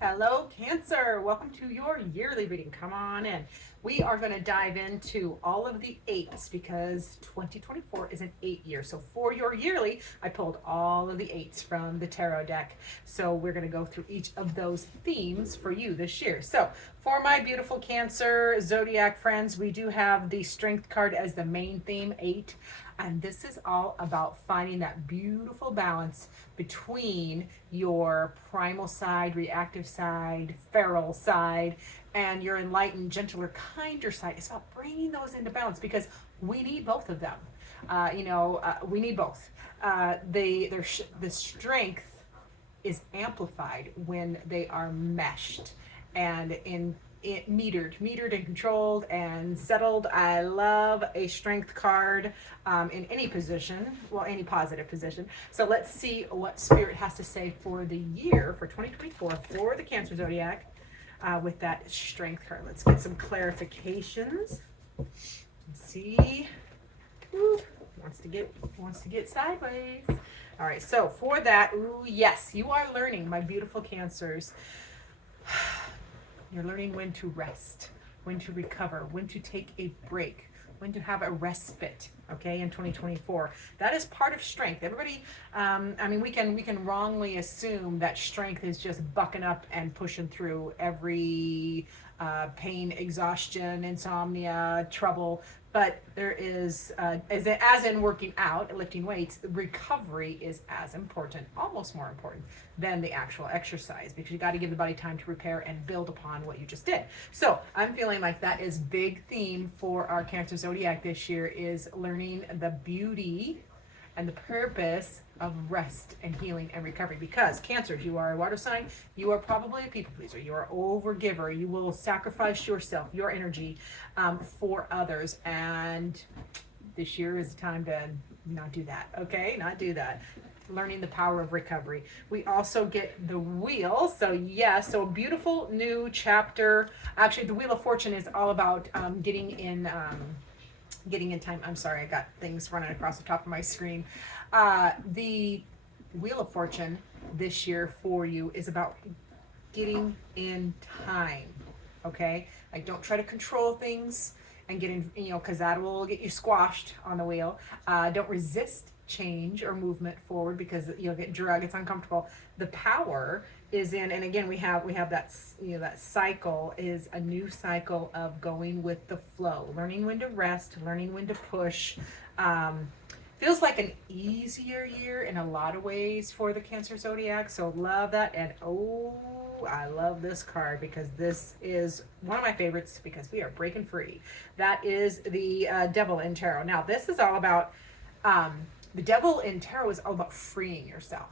Hello, Cancer. Welcome to your yearly reading. Come on in. We are going to dive into all of the eights because 2024 is an 8 year. So for your yearly, I pulled all of the eights from the tarot deck. So we're going to go through each of those themes for you this year. So for my beautiful Cancer zodiac friends, we do have the Strength card as the main theme, 8. And this is all about finding that beautiful balance between your primal side, reactive side, feral side, and your enlightened, gentler, kinder side. It's about bringing those into balance because we need both of them. We need both. The strength is amplified when they are meshed and in it metered and controlled and settled. I love a strength card in any position, well, any positive position. So let's see what Spirit has to say for the year for 2024 for the Cancer zodiac with that strength card. Let's get some clarifications. Let's see. Ooh, wants to get sideways. All right, so for that, ooh, yes, you are learning, my beautiful Cancers. You're learning when to rest, when to recover, when to take a break, when to have a respite, okay, in 2024. That is part of strength. Everybody, we can wrongly assume that strength is just bucking up and pushing through every pain, exhaustion, insomnia, trouble. But there is, as in working out, lifting weights, recovery is as important, almost more important than the actual exercise because you got to give the body time to repair and build upon what you just did. So I'm feeling like that is big theme for our Cancer zodiac this year is learning the beauty and the purpose of rest and healing and recovery because Cancers, you are a water sign, you are probably a people pleaser, you are an overgiver, you will sacrifice yourself, your energy for others, and this year is the time to not do that, okay? Not do that. Learning the power of recovery. We also get the wheel. So yes, so a beautiful new chapter. Actually, the Wheel of Fortune is all about getting in time. I'm sorry, I got things running across the top of my screen. The Wheel of Fortune this year for you is about getting in time. Okay, like don't try to control things and get in, because that will get you squashed on the wheel. Don't resist change or movement forward because you'll get drug. It's uncomfortable. The power is in, and again we have that that cycle is a new cycle of going with the flow, learning when to rest, learning when to push. Feels like an easier year in a lot of ways for the Cancer zodiac, so love that. And I love this card because this is one of my favorites because we are breaking free. That is the Devil in Tarot. Now this is all about the Devil in Tarot is all about freeing yourself.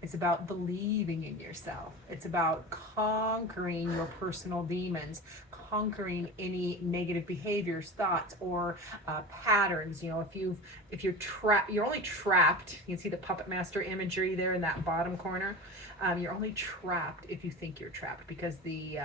It's about believing in yourself. It's about conquering your personal demons, conquering any negative behaviors, thoughts, or patterns. If you're trapped, you're only trapped. You can see the puppet master imagery there in that bottom corner. You're only trapped if you think you're trapped because the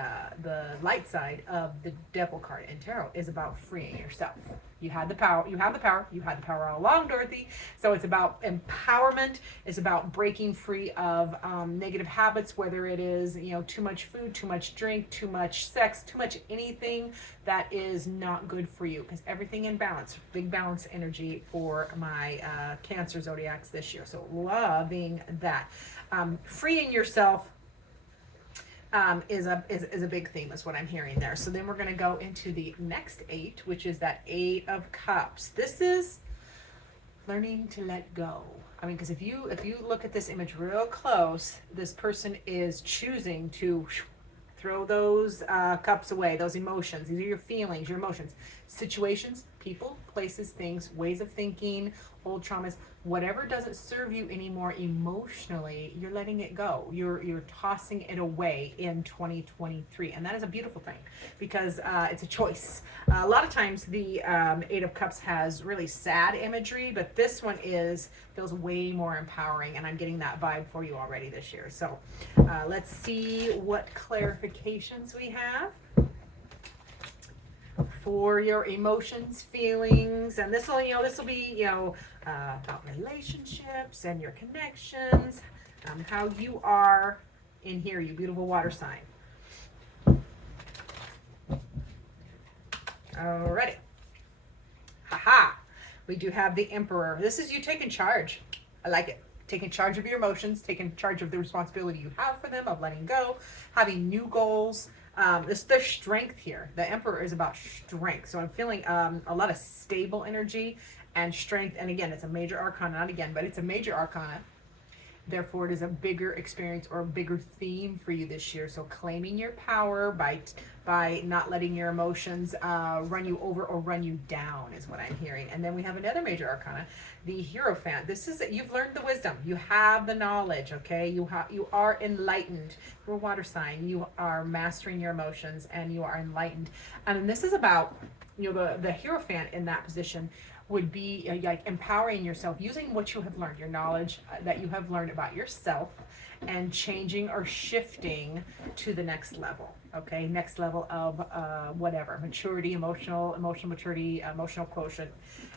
light side of the Devil card in Tarot is about freeing yourself. You had the power. You have the power. You had the power all along, Dorothy. So it's about empowerment. It's about breaking free of negative habits, whether it is too much food, too much drink, too much sex, too much anything that is not good for you. Because everything in balance, big balance energy for my Cancer zodiacs this year. So loving that, freeing yourself. Is a big theme is what I'm hearing there. So then we're going to go into the next 8, which is that 8 of Cups. This is learning to let go. Because if you look at this image real close, this person is choosing to throw those cups away, those emotions. These are your feelings, your emotions, situations, people, places, things, ways of thinking, old traumas, whatever doesn't serve you anymore emotionally, you're letting it go. You're tossing it away in 2023. And that is a beautiful thing because it's a choice. A lot of times the 8 of Cups has really sad imagery, but this one feels way more empowering, and I'm getting that vibe for you already this year. So let's see what clarifications we have for your emotions, feelings, and this will be about relationships and your connections, how you are in here, you beautiful water sign. Alrighty. Haha. We do have the Emperor. This is you taking charge. I like it. Taking charge of your emotions, taking charge of the responsibility you have for them, of letting go, having new goals. There's strength here. The Emperor is about strength. So I'm feeling a lot of stable energy and strength. And again, it's a major arcana, not again, but it's a major arcana. Therefore, it is a bigger experience or a bigger theme for you this year. So claiming your power by not letting your emotions run you over or run you down is what I'm hearing. And then we have another major arcana, the Hierophant. This is, you've learned the wisdom. You have the knowledge, okay? You are enlightened. You're a water sign. You are mastering your emotions and you are enlightened. And this is about, the Hierophant in that position would be like empowering yourself, using what you have learned, your knowledge that you have learned about yourself, and changing or shifting to the next level. Okay, next level of whatever, maturity, emotional maturity, emotional quotient.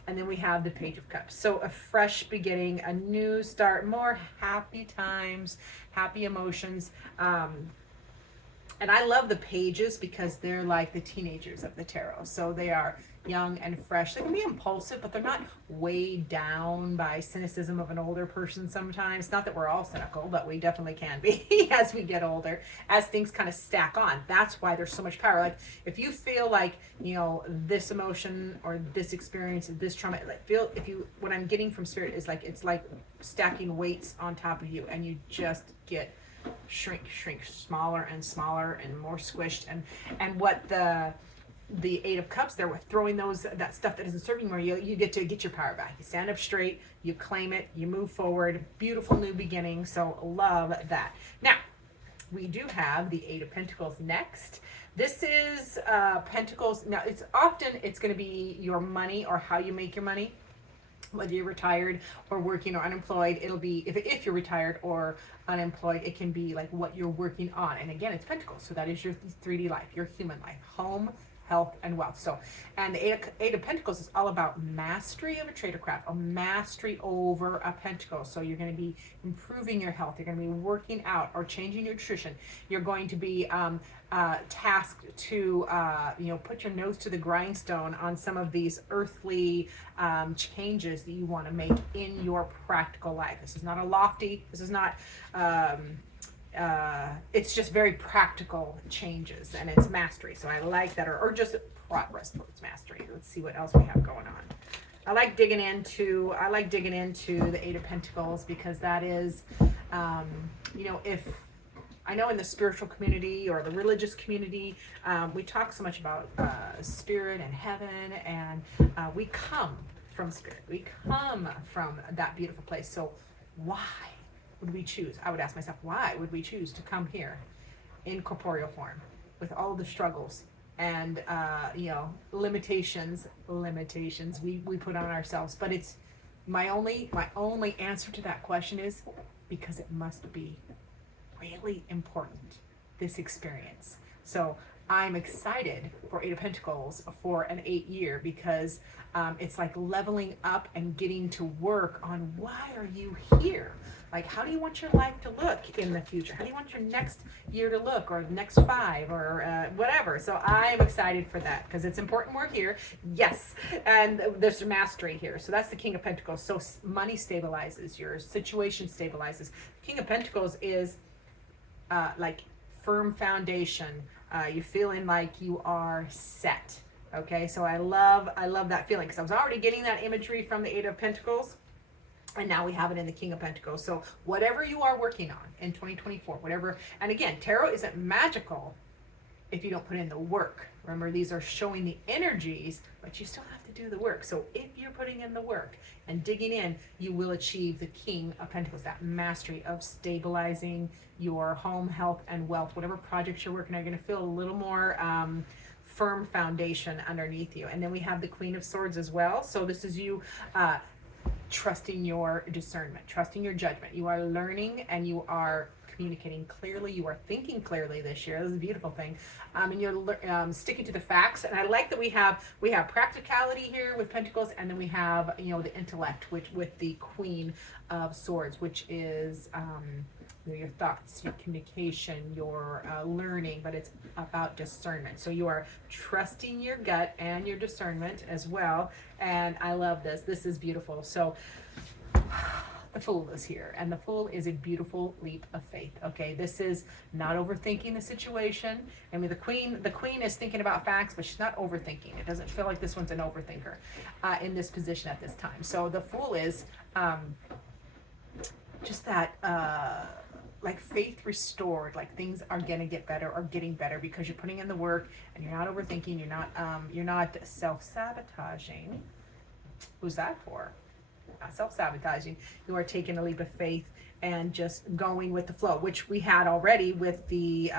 And then we have the Page of Cups. So a fresh beginning, a new start, more happy times, happy emotions. And I love the pages because they're like the teenagers of the tarot. So they are young and fresh. They can be impulsive, but they're not weighed down by cynicism of an older person sometimes. Not that we're all cynical, but we definitely can be as we get older, as things kind of stack on. That's why there's so much power. Like if you feel like, this emotion or this experience, this trauma, what I'm getting from Spirit is like, it's like stacking weights on top of you and you just get shrink smaller and smaller and more squished. And what the Eight of Cups there, with throwing that stuff that isn't serving more, you get to get your power back. You stand up straight, you claim it, you move forward. Beautiful new beginning. So love that. Now we do have the Eight of Pentacles next. This is Pentacles. Now it's going to be your money or how you make your money. Whether you're retired or working or unemployed, it'll be, if you're retired or unemployed, it can be like what you're working on. And again, it's Pentacles. So that is your 3D life, your human life, home, health, and wealth. So, and the Eight of Pentacles is all about mastery of a trade or craft, or mastery over a pentacle. So you're going to be improving your health. You're going to be working out or changing your nutrition. You're going to be tasked to, put your nose to the grindstone on some of these earthly changes that you want to make in your practical life. This is not a lofty, this is not, it's just very practical changes, and it's mastery. So I like that, or just progress towards mastery. Let's see what else we have going on. I like digging into the Eight of Pentacles because that is, if I know in the spiritual community or the religious community, we talk so much about spirit and heaven, and we come from spirit. We come from that beautiful place. So why would we choose? I would ask myself, why would we choose to come here in corporeal form with all the struggles and limitations we put on ourselves? But it's my only answer to that question is because it must be really important, this experience. So I'm excited for Eight of Pentacles for an 8 year, because it's like leveling up and getting to work on why are you here? Like, how do you want your life to look in the future? How do you want your next year to look, or the next 5, or whatever? So I'm excited for that because it's important work here. Yes. And there's mastery here. So that's the King of Pentacles. So money stabilizes, your situation stabilizes. King of Pentacles is like firm foundation. You feeling like you are set. Okay, so I love that feeling, because I was already getting that imagery from the Eight of Pentacles, and now we have it in the King of Pentacles. So whatever you are working on in 2024, whatever, and again, tarot isn't magical if you don't put in the work. Remember, these are showing the energies, but you still have to do the work. So if you're putting in the work and digging in, you will achieve the King of Pentacles, that mastery of stabilizing your home, health, and wealth. Whatever projects you're working on, you're going to feel a little more firm foundation underneath you. And then we have the Queen of Swords as well. So this is you trusting your discernment, trusting your judgment. You are learning and you are communicating clearly. You are thinking clearly this year. This is a beautiful thing. And you're sticking to the facts. And I like that we have practicality here with Pentacles, and then we have the intellect, which with the Queen of Swords, which is your thoughts, your communication, your learning, but it's about discernment. So you are trusting your gut and your discernment as well. And I love this. This is beautiful. So the Fool is here, and the Fool is a beautiful leap of faith. Okay, this is not overthinking the situation. I mean, the Queen is thinking about facts, but she's not overthinking. It doesn't feel like this one's an overthinker in this position at this time. So the Fool is just that like faith restored, like things are gonna get better or getting better because you're putting in the work and you're not overthinking. You're not self-sabotaging. Who's that for? Not self-sabotaging. You are taking a leap of faith and just going with the flow, which we had already with the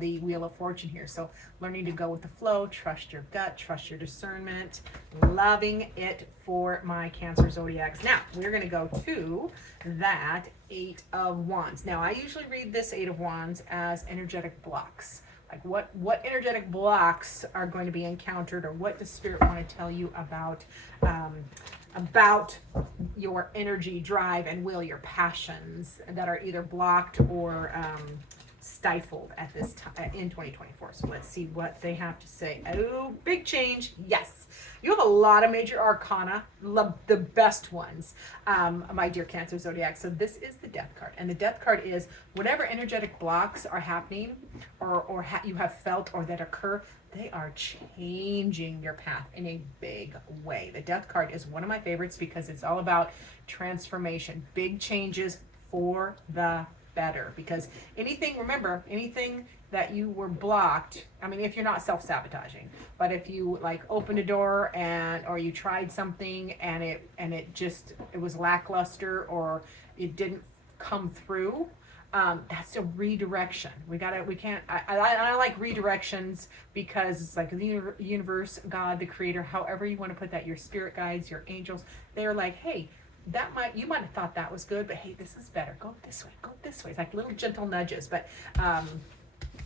the Wheel of Fortune here. So learning to go with the flow, trust your gut, trust your discernment. Loving it for my Cancer zodiacs. Now we're going to go to that Eight of Wands. Now I usually read this Eight of Wands as energetic blocks. Like what energetic blocks are going to be encountered, or what does Spirit want to tell you about your energy, drive, and will, your passions that are either blocked or stifled at this time in 2024. So let's see what they have to say. Oh, big change. Yes, you have a lot of major arcana, love the best ones, my dear Cancer zodiac. So this is the Death card, and the Death card is whatever energetic blocks are happening or you have felt or that occur, they are changing your path in a big way. The Death card is one of my favorites because it's all about transformation, big changes for the better. Because anything that you were blocked, I mean, if you're not self-sabotaging, but if you like opened a door or you tried something and it was lackluster or it didn't come through, that's a redirection. I like redirections because it's like the universe, God, the creator, however you want to put that, your spirit guides, your angels, they're like, hey, you might have thought that was good, but hey, this is better. Go this way, go this way. It's like little gentle nudges, but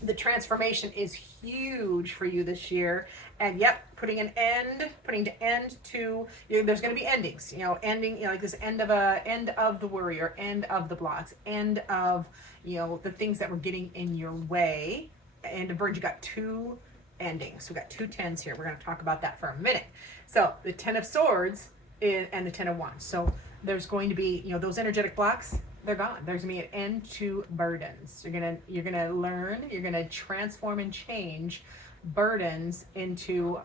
the transformation is huge for you this year. And yep, putting to end to, there's going to be endings, ending, like this end of the worry, or end of the blocks, end of, the things that were getting in your way. And Virgin, you got two endings. So we got two tens here. We're going to talk about that for a minute. So the 10 of Swords and the 10 of Wands. So there's going to be, those energetic blocks, they're gone. There's gonna be an end to burdens. You're gonna learn, you're gonna transform and change burdens into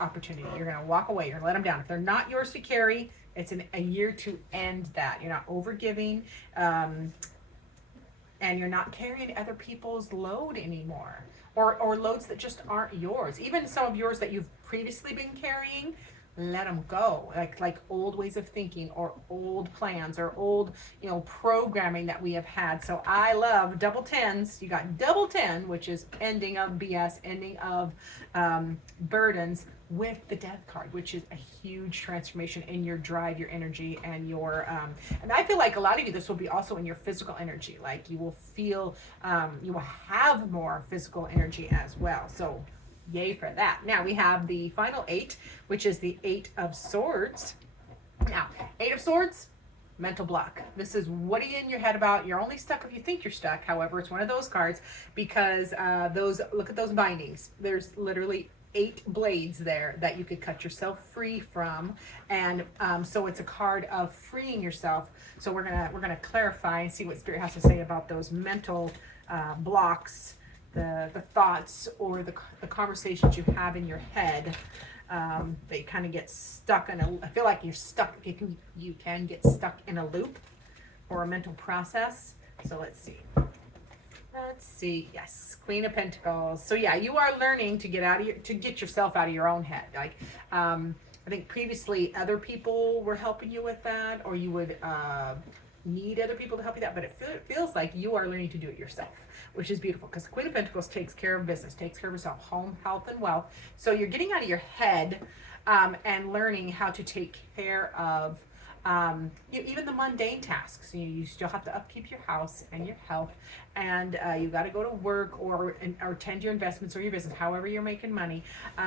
opportunity. You're gonna walk away, you're gonna let them down. If they're not yours to carry, it's a year to end that. You're not overgiving, and you're not carrying other people's load anymore, or loads that just aren't yours. Even some of yours that you've previously been carrying, let them go. Like old ways of thinking, or old plans, or old programming that we have had. So I love double tens. You got double 10, which is ending of BS, ending of burdens, with the Death card, which is a huge transformation in your drive, your energy, and your and I feel like a lot of you, this will be also in your physical energy. Like you will feel you will have more physical energy as well. So yay for that. Now we have the final 8, which is the 8 of Swords. Now, 8 of Swords, mental block. This is, what are you in your head about? You're only stuck if you think you're stuck. However, it's one of those cards because look at those bindings. There's literally 8 blades there that you could cut yourself free from, and so it's a card of freeing yourself. So we're gonna clarify and see what Spirit has to say about those mental blocks, the thoughts, or the conversations you have in your head that you kind of get stuck in I feel like you're stuck. You can get stuck in a loop or a mental process. So let's see. Yes, Queen of Pentacles. So yeah, you are learning to get yourself out of your own head. Like I think previously other people were helping you with that, or you would need other people to help you that, but it feels like you are learning to do it yourself, which is beautiful, because the Queen of Pentacles takes care of business, takes care of herself, home, health, and wealth. So you're getting out of your head and learning how to take care of even the mundane tasks. You still have to upkeep your house and your health, and you got to go to work or tend your investments or your business, however you're making money.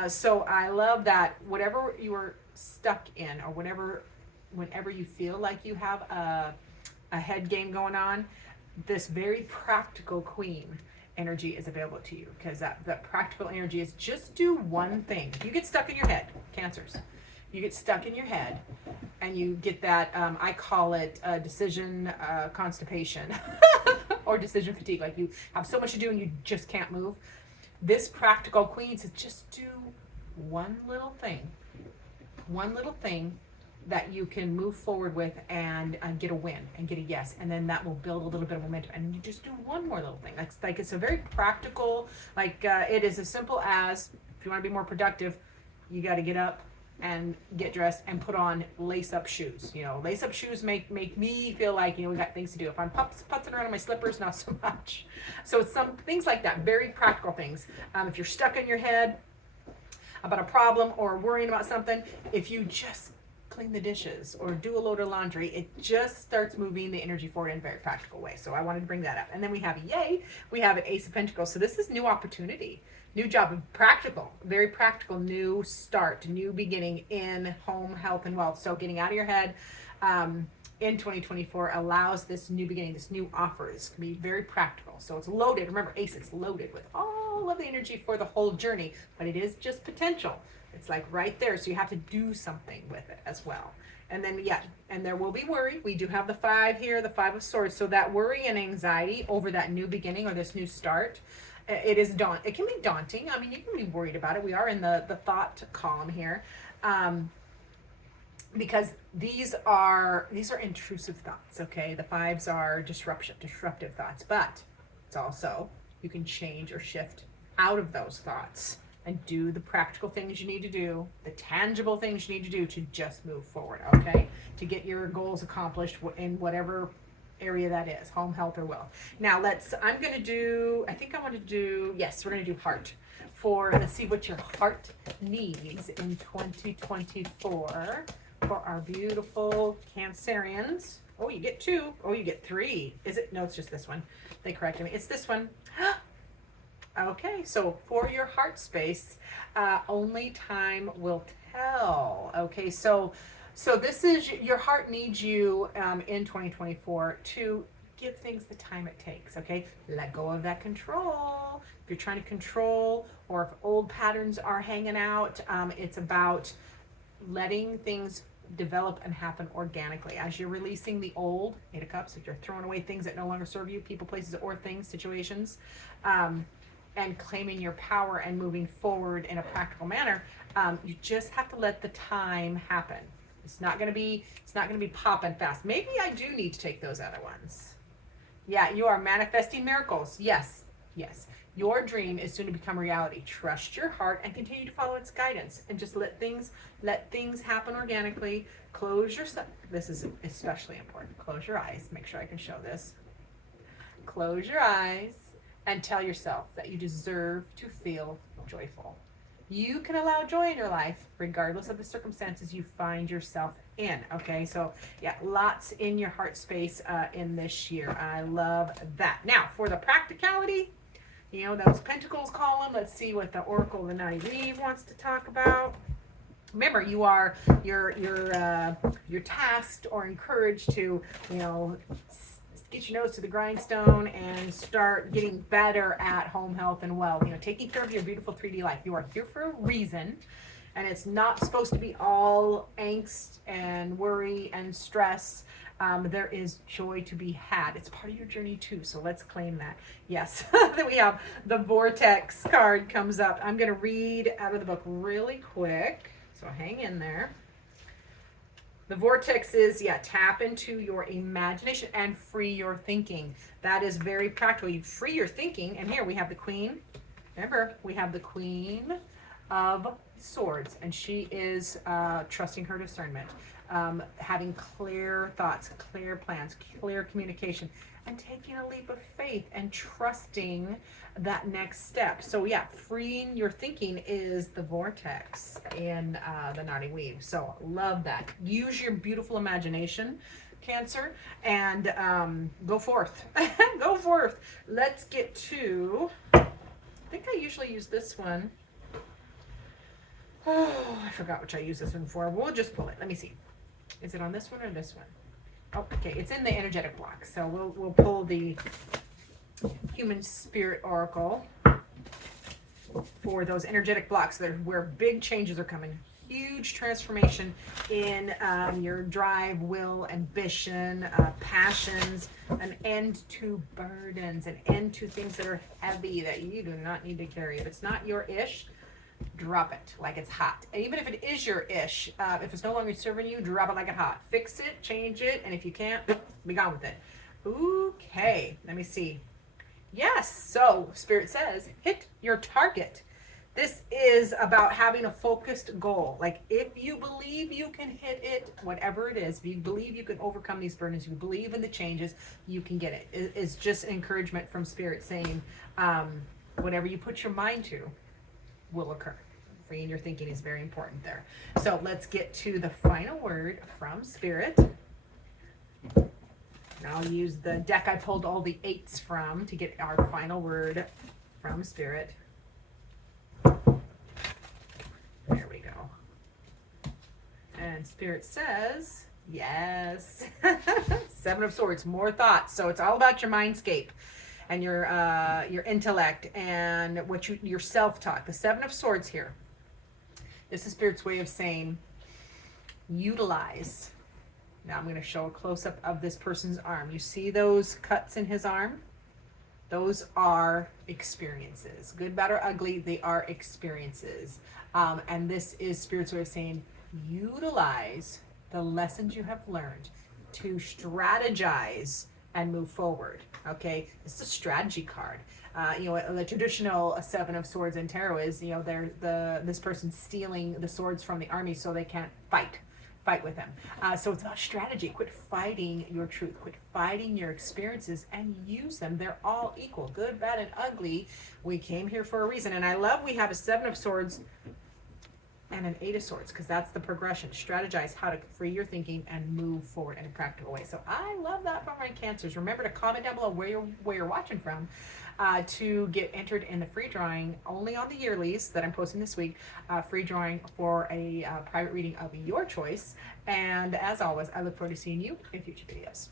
So I love that whatever you are stuck in, or whenever you feel like you have a head game going on, this very practical queen energy is available to you, because that practical energy is just do one thing. If you get stuck in your head, Cancers, you get stuck in your head and you get that, I call it decision constipation or decision fatigue. Like you have so much to do and you just can't move. This practical queen says just do one little thing that you can move forward with and get a win and get a yes, and then that will build a little bit of momentum, and you just do one more little thing. Like it's a very practical, it is as simple as, if you want to be more productive, you got to get up and get dressed and put on lace-up shoes. Lace-up shoes make me feel like, we got things to do. If I'm putzing around in my slippers, not so much. So it's some things like that, very practical things. If you're stuck in your head about a problem or worrying about something, if you just clean the dishes or do a load of laundry, it just starts moving the energy forward in a very practical way. So I wanted to bring that up. And then we have an Ace of Pentacles. So this is new opportunity, new job, practical, very practical, new start, new beginning in home, health, and wealth. So getting out of your head in 2024 allows this new beginning, this new offer. This can be very practical. So it's loaded. Remember, Ace is loaded with all of the energy for the whole journey, but it is just potential. It's like right there. So you have to do something with it as well. And then, and there will be worry. We do have the 5 here, the 5 of Swords. So that worry and anxiety over that new beginning or this new start, it can be daunting. I mean, you can be worried about it. We are in the thought column here. Because these are intrusive thoughts, okay? The 5s are disruptive thoughts, but it's also, you can change or shift out of those thoughts and do the practical things you need to do, the tangible things you need to do to just move forward, okay? To get your goals accomplished in whatever area that is, home, health, or wealth. Now we're going to do heart. Let's see what your heart needs in 2024 for our beautiful Cancerians. Oh, you get 2. Oh, you get 3. Is it? No, it's just this one. They corrected me. It's this one. Okay, so for your heart space, only time will tell. Okay, so this is, your heart needs you in 2024 to give things the time it takes, okay? Let go of that control. If you're trying to control, or if old patterns are hanging out, it's about letting things develop and happen organically. As you're releasing the old, 8 of Cups, if you're throwing away things that no longer serve you, people, places, or things, situations, and claiming your power and moving forward in a practical manner, you just have to let the time happen. It's not going to be popping fast. Maybe I do need to take those other ones. Yeah, you are manifesting miracles. Yes. Your dream is soon to become reality. Trust your heart and continue to follow its guidance, and just let things happen organically. This is especially important. Close your eyes. Make sure I can show this. Close your eyes and tell yourself that you deserve to feel joyful. You can allow joy in your life regardless of the circumstances you find yourself in. Okay, so lots in your heart space in this year. I love that. Now for the practicality, those Pentacles column, let's see what the Oracle of the Naughty Weave wants to talk about. Remember, you're tasked or encouraged to get your nose to the grindstone and start getting better at home, health, and wealth. Taking care of your beautiful 3D life. You are here for a reason, and it's not supposed to be all angst and worry and stress. There is joy to be had. It's part of your journey too, so let's claim that. Yes, then we have the Vortex card comes up. I'm going to read out of the book really quick, so hang in there. The Vortex is, tap into your imagination and free your thinking. That is very practical. You free your thinking, and here we have the Queen. Remember, we have the Queen of Swords, and she is trusting her discernment, having clear thoughts, clear plans, clear communication, and taking a leap of faith and trusting that next step. So freeing your thinking is the Vortex in the Naughty Weave. So love that. Use your beautiful imagination, Cancer, and go forth. Go forth. Let's get to, I think I usually use this one. Oh, I forgot which I use this one for. We'll just pull it. Let me see. Is it on this one or this one? Oh, okay, it's in the energetic block. So we'll pull the Human Spirit Oracle for those energetic blocks that are where big changes are coming. Huge transformation in your drive, will, ambition, passions, an end to burdens, an end to things that are heavy that you do not need to carry. If it's not your ish, drop it like it's hot. And even if it is your ish, if it's no longer serving you, drop it like it's hot. Fix it, change it, and if you can't, be gone with it. Okay, let me see. Yes, so Spirit says, hit your target. This is about having a focused goal. Like if you believe you can hit it, whatever it is, if you believe you can overcome these burdens, you believe in the changes, you can get it. It's just encouragement from Spirit saying, whatever you put your mind to will occur. Freeing your thinking is very important there. So let's get to the final word from Spirit. And I'll use the deck I pulled all the 8s from to get our final word from Spirit. There we go. And Spirit says, yes. 7 of Swords, more thoughts. So it's all about your mindscape and your intellect and what your self-talk. The 7 of Swords here. This is Spirit's way of saying, utilize. Now I'm going to show a close-up of this person's arm. You see those cuts in his arm? Those are experiences. Good, bad, or ugly, they are experiences. And this is Spirit's way of saying, utilize the lessons you have learned to strategize and move forward. Okay, it's a strategy card. The traditional 7 of Swords in tarot is, this person stealing the swords from the army so they can't fight with them. So it's about strategy. Quit fighting your truth. Quit fighting your experiences and use them. They're all equal, good, bad, and ugly. We came here for a reason. And I love we have a 7 of Swords and an 8 of Swords, because that's the progression. Strategize how to free your thinking and move forward in a practical way. So I love that for my Cancers. Remember to comment down below where you're watching from to get entered in the free drawing only on the yearlies that I'm posting this week. Free drawing for a private reading of your choice. And as always, I look forward to seeing you in future videos.